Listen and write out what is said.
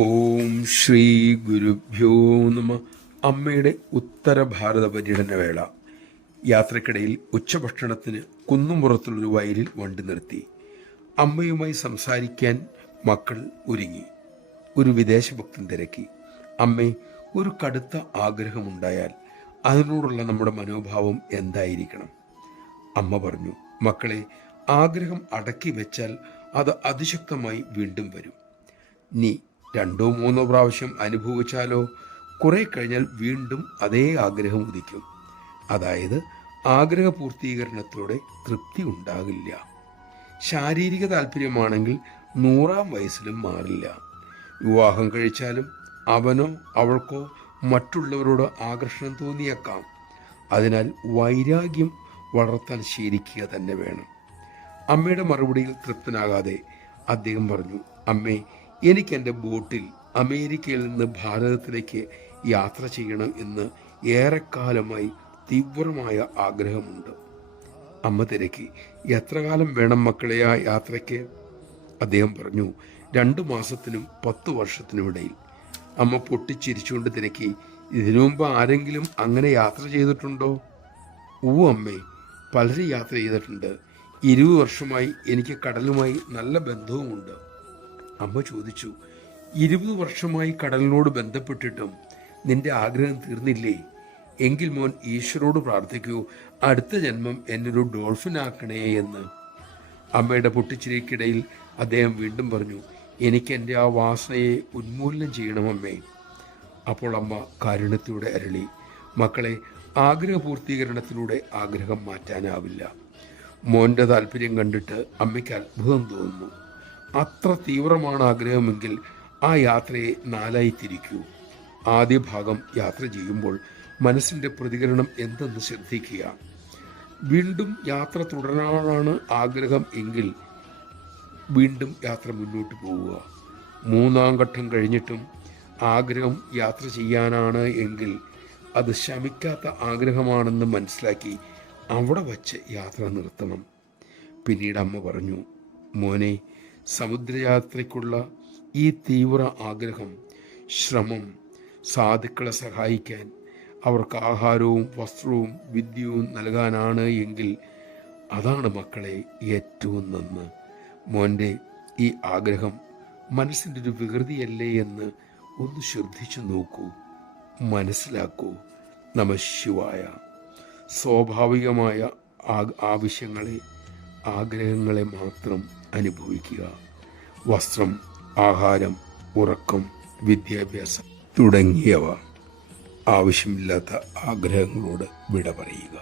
ഓം ശ്രീ ഗുരുഭ്യോ നമ. അമ്മയുടെ ഉത്തര ഭാരത പര്യടനവേള. യാത്രക്കിടയിൽ ഉച്ചഭക്ഷണത്തിന് കുന്നുംപുറത്തുള്ളൊരു വയലിൽ വണ്ടി നിർത്തി. അമ്മയുമായി സംസാരിക്കാൻ മക്കൾ ഒരുങ്ങി. ഒരു വിദേശഭക്തൻ തിരക്കി. അമ്മേ, ഒരു കടുത്ത ആഗ്രഹമുണ്ടായാൽ അതിനോടുള്ള നമ്മുടെ മനോഭാവം എന്തായിരിക്കണം? അമ്മ പറഞ്ഞു, മക്കളെ, ആഗ്രഹം അടക്കി വെച്ചാൽ അത് അതിശക്തമായി വീണ്ടും വരും. നീ 2-3 പ്രാവശ്യം അനുഭവിച്ചാലോ കുറെ കഴിഞ്ഞാൽ വീണ്ടും അതേ ആഗ്രഹം ഉദിക്കും. അതായത് ആഗ്രഹ പൂർത്തീകരണത്തോടെ തൃപ്തി ഉണ്ടാകില്ല. ശാരീരിക താല്പര്യമാണെങ്കിൽ 100-ാം വയസ്സിലും മാറില്ല. വിവാഹം കഴിച്ചാലും അവനോ അവൾക്കോ മറ്റുള്ളവരോട് ആകർഷണം തോന്നിയേക്കാം. അതിനാൽ വൈരാഗ്യം വളർത്താൻ ശീലിക്കുക തന്നെ വേണം. അമ്മയുടെ മറുപടിയിൽ തൃപ്തനാകാതെ അദ്ദേഹം പറഞ്ഞു, അമ്മേ, എനിക്ക് എൻ്റെ ബോട്ടിൽ അമേരിക്കയിൽ നിന്ന് ഭാരതത്തിലേക്ക് യാത്ര ചെയ്യണം എന്ന് ഏറെക്കാലമായി തീവ്രമായ ആഗ്രഹമുണ്ട്. അമ്മ തിരക്കി, എത്ര കാലം വേണം മക്കളെ ആ യാത്രയ്ക്ക്? അദ്ദേഹം പറഞ്ഞു, 2 മാസത്തിനും 10 വർഷത്തിനും ഇടയിൽ. അമ്മ പൊട്ടിച്ചിരിച്ചുകൊണ്ട് തിരക്കി, ഇതിനു മുമ്പ് ആരെങ്കിലും അങ്ങനെ യാത്ര ചെയ്തിട്ടുണ്ടോ? അമ്മേ, പലരും യാത്ര ചെയ്തിട്ടുണ്ട്. 20 വർഷമായി എനിക്ക് കടലുമായി നല്ല ബന്ധവുമുണ്ട്. അമ്മ ചോദിച്ചു, 20 വർഷമായി കടലിനോട് ബന്ധപ്പെട്ടിട്ടും നിന്റെ ആഗ്രഹം തീർന്നില്ലേ? എങ്കിൽ മോൻ ഈശ്വരോട് പ്രാർത്ഥിക്കൂ, അടുത്ത ജന്മം എന്നൊരു ഡോൾഫിനാക്കണേ എന്ന്. അമ്മയുടെ പൊട്ടിച്ചിരിക്കിടയിൽ അദ്ദേഹം വീണ്ടും പറഞ്ഞു, എനിക്ക് എൻ്റെ ആ വാസനയെ ഉന്മൂലനം ചെയ്യണമമ്മേ. അപ്പോൾ അമ്മ കാരുണ്യത്തോടെ അരുളി, മക്കളെ, ആഗ്രഹ പൂർത്തീകരണത്തിലൂടെ ആഗ്രഹം മാറ്റാനാവില്ല. മോൻ്റെ താല്പര്യം കണ്ടിട്ട് അമ്മയ്ക്ക് അത്ഭുതം തോന്നുന്നു. അത്ര തീവ്രമാണ് ആഗ്രഹമെങ്കിൽ ആ യാത്രയെ 4ആയി തിരിക്കൂ. ആദ്യ ഭാഗം യാത്ര ചെയ്യുമ്പോൾ മനസ്സിൻ്റെ പ്രതികരണം എന്തെന്ന് ശ്രദ്ധിക്കുക. വീണ്ടും യാത്ര തുടരാനാണ് ആഗ്രഹം എങ്കിൽ വീണ്ടും യാത്ര മുന്നോട്ട് പോവുക. 3-ാം ഘട്ടം കഴിഞ്ഞിട്ടും ആഗ്രഹം യാത്ര ചെയ്യാനാണ് എങ്കിൽ അത് ശമിക്കാത്ത ആഗ്രഹമാണെന്ന് മനസ്സിലാക്കി അവിടെ വച്ച് യാത്ര നിർത്തണം. പിന്നീട് അമ്മ പറഞ്ഞു, മോനെ, സമുദ്രയാത്രയ്ക്കുള്ള ഈ തീവ്ര ആഗ്രഹം, ശ്രമം, സാധുക്കളെ സഹായിക്കാൻ, അവർക്ക് ആഹാരവും വസ്ത്രവും വിദ്യയും നൽകാനാണ് എങ്കിൽ അതാണ് മക്കളെ ഏറ്റവും നന്ന്. മോൻ്റെ ഈ ആഗ്രഹം മനസ്സിൻ്റെ ഒരു വികൃതിയല്ലേ എന്ന് ഒന്ന് ശ്രദ്ധിച്ചു നോക്കൂ, മനസ്സിലാക്കൂ. നമഃ ശിവായ. സ്വാഭാവികമായ ആവശ്യങ്ങളെ, ആഗ്രഹങ്ങളെ മാത്രം അനുഭവിക്കുക. വസ്ത്രം, ആഹാരം, ഉറക്കം, വിദ്യാഭ്യാസം തുടങ്ങിയവ, ആവശ്യമില്ലാത്ത ആഗ്രഹങ്ങളോട് വിട പറയുക.